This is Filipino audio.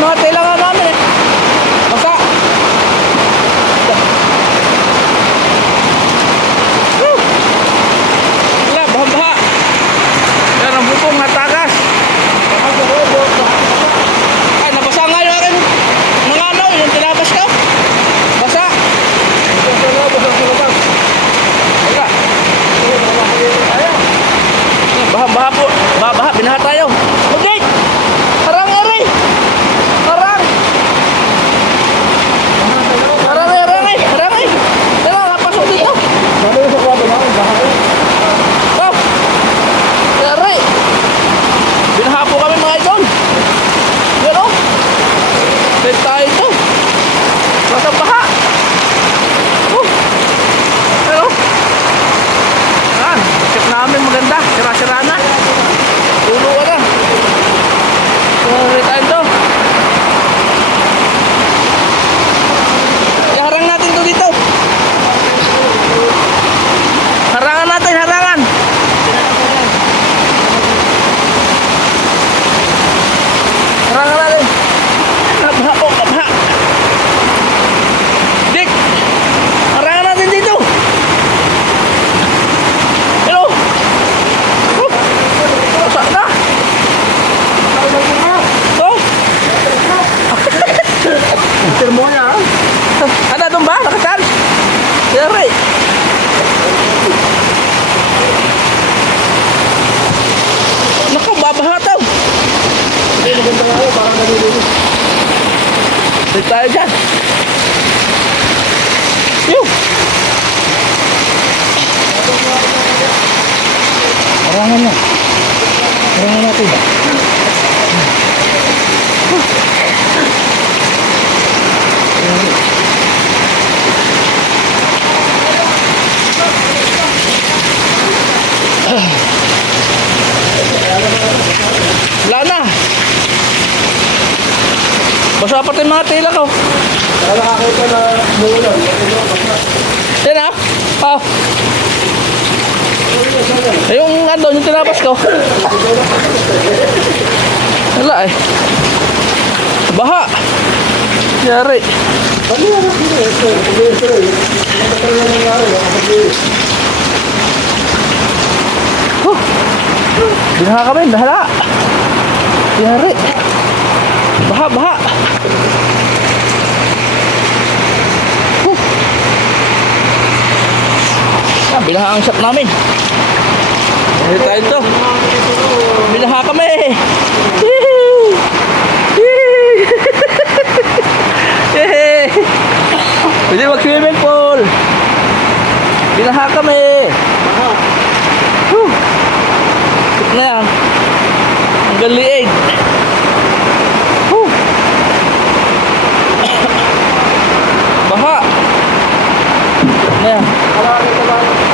no, te maganda nga yun, parang nalilinis. Dito tayo dyan. Basa pati mga tila ko. Saka nakakita na muulan. Yan ah. Oh. Yung ano, yung tinapas ko. Wala eh. Baha. Yari. Huh. Binaha kami, bahala. Yari. Baha, baha. Binaha ang shop namin. Hindi tayo ito. Binaha kami. Pwede mag-swimming pool. Binaha kami. Ito na yan. Ang galiig. Baha. Ayan. Ayan.